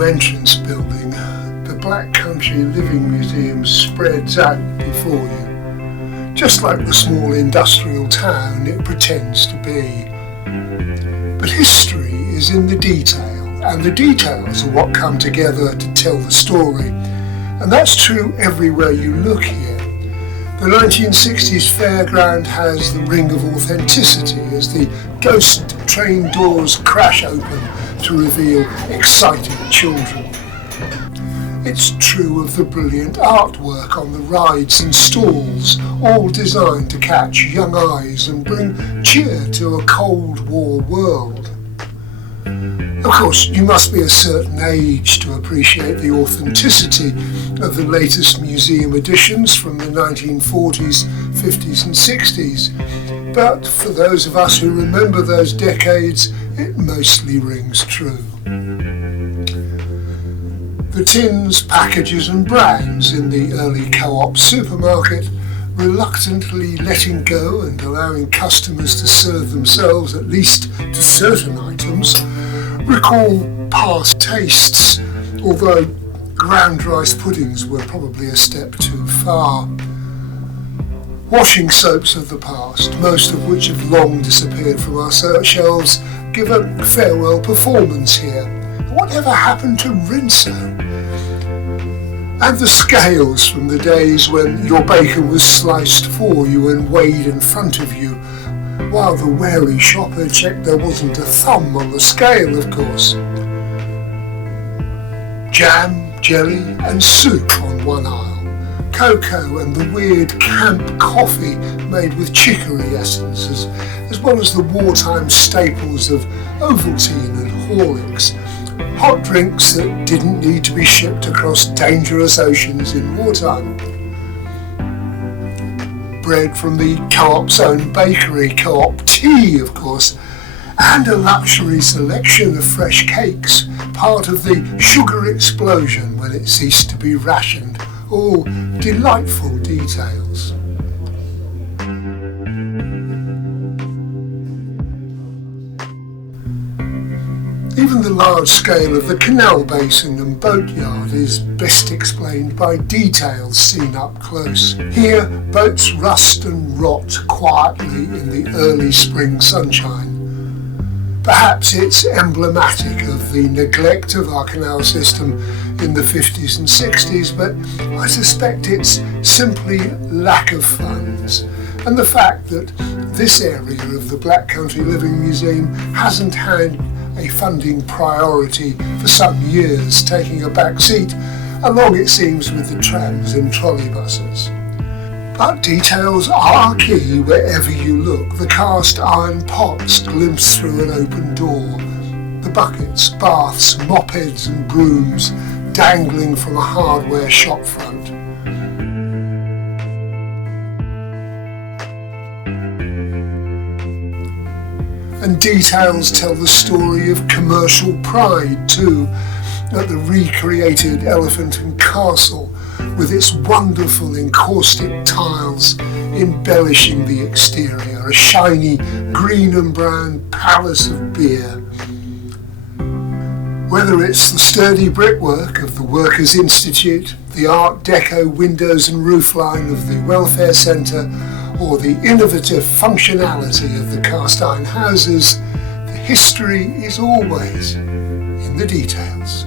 new entrance building, the Black Country Living Museum spreads out before you, just like the small industrial town it pretends to be. But history is in the detail, and the details are what come together to tell the story. And that's true everywhere you look here. The 1960s fairground has the ring of authenticity as the ghost train doors crash open to reveal excited children. It's true of the brilliant artwork on the rides and stalls, all designed to catch young eyes and bring cheer to a Cold War world. Of course, you must be a certain age to appreciate the authenticity of the latest museum additions from the 1940s, 50s and 60s, but for those of us who remember those decades, it mostly rings true. The tins, packages and brands in the early Co-op supermarket, reluctantly letting go and allowing customers to serve themselves at least to certain items, recall past tastes, although ground rice puddings were probably a step too far. Washing soaps of the past, most of which have long disappeared from our shelves, give a farewell performance here. Whatever happened to Rinso? And the scales from the days when your bacon was sliced for you and weighed in front of you, while the wary shopper checked there wasn't a thumb on the scale, of course. Jam, jelly and soup on one aisle, cocoa and the weird camp coffee made with chicory essences, as well as the wartime staples of Ovaltine and Horlicks, hot drinks that didn't need to be shipped across dangerous oceans in wartime. Bread from the Co-op's own bakery, Co-op Tea of course, and a luxury selection of fresh cakes, part of the sugar explosion when it ceased to be rationed, all delightful details. Even the large scale of the canal basin and boatyard is best explained by details seen up close. Here, boats rust and rot quietly in the early spring sunshine. Perhaps it's emblematic of the neglect of our canal system in the 50s and 60s, but I suspect it's simply lack of funds, and the fact that this area of the Black Country Living Museum hasn't had a funding priority for some years, taking a back seat, along it seems with the trams and trolleybuses. But details are key wherever you look. The cast iron pots glimpsed through an open door, the buckets, baths, mopeds and brooms dangling from a hardware shop front. And details tell the story of commercial pride too, at the recreated Elephant and Castle, with its wonderful encaustic tiles embellishing the exterior, a shiny green and brown palace of beer. Whether it's the sturdy brickwork of the Workers' Institute, the Art Deco windows and roofline of the Welfare Centre, or the innovative functionality of the cast iron houses, the history is always in the details.